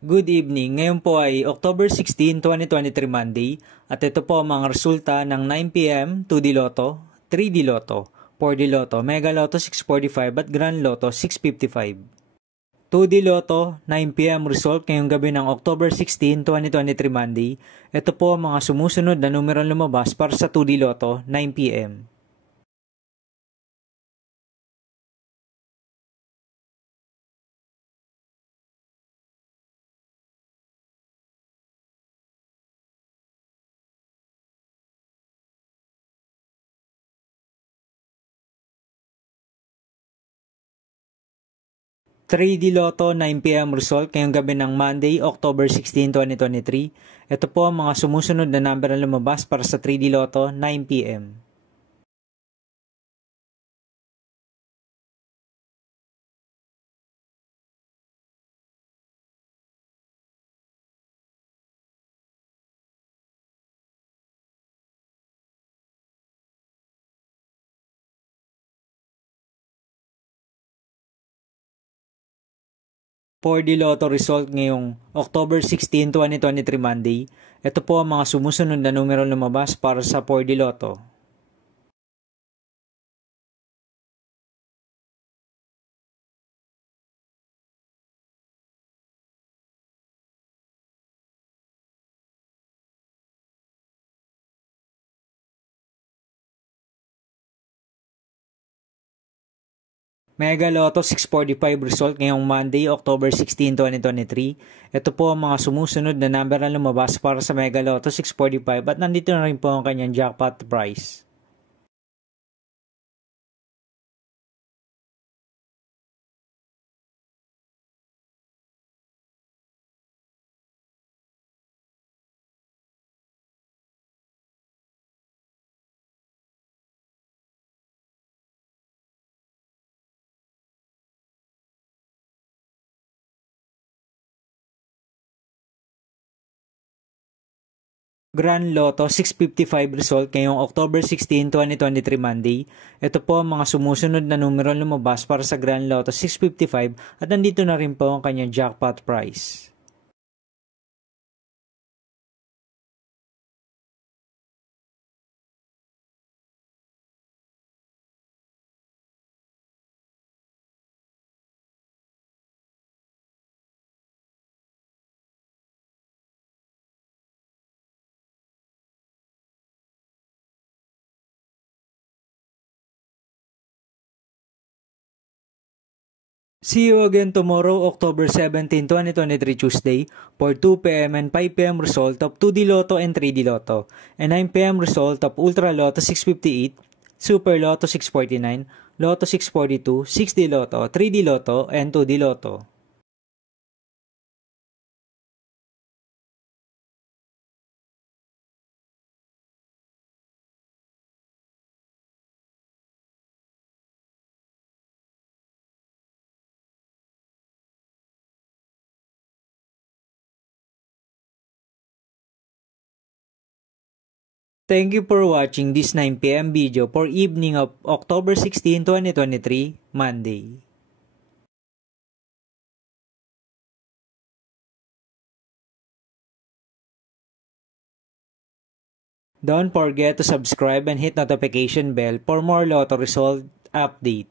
Good evening. Ngayon po ay October 16, 2023 Monday at ito po ang mga resulta ng 9 p.m. 2D Lotto, 3D Lotto, 4D Lotto, Mega Lotto 645 at Grand Lotto 655. 2D Lotto, 9 p.m. result ngayong gabi ng October 16, 2023 Monday. Ito po ang mga sumusunod na numerong lumabas para sa 2D Lotto, 9 p.m. 3D Lotto 9 p.m. result ngayong gabi ng Monday, October 16, 2023. Ito po ang mga sumusunod na number na lumabas para sa 3D Lotto 9 p.m. 4D Lotto result ngayong October 16, 2023 Monday. Ito po ang mga sumusunod na numero lumabas para sa 4D Lotto. Mega Lotto 645 result ngayong Monday, October 16, 2023. Ito po ang mga sumusunod na number na lumabas para sa Mega Lotto 645 at nandito na rin po ang kanyang jackpot price. Grand Lotto 655 result ngayong October 16, 2023 Monday. Ito po ang mga sumusunod na numero lumabas para sa Grand Lotto 655 at nandito na rin po ang kanyang jackpot price. See you again tomorrow, October 17, 2023 Tuesday for 2 p.m. and 5 p.m. result of 2D Lotto and 3D Lotto and 9 p.m. result of Ultra Lotto 658, Super Lotto 649, Lotto 642, 6D Lotto, 3D Lotto, and 2D Lotto. Thank you for watching this 9 p.m. video for evening of October 16, 2023, Monday. Don't forget to subscribe and hit notification bell for more Lotto result update.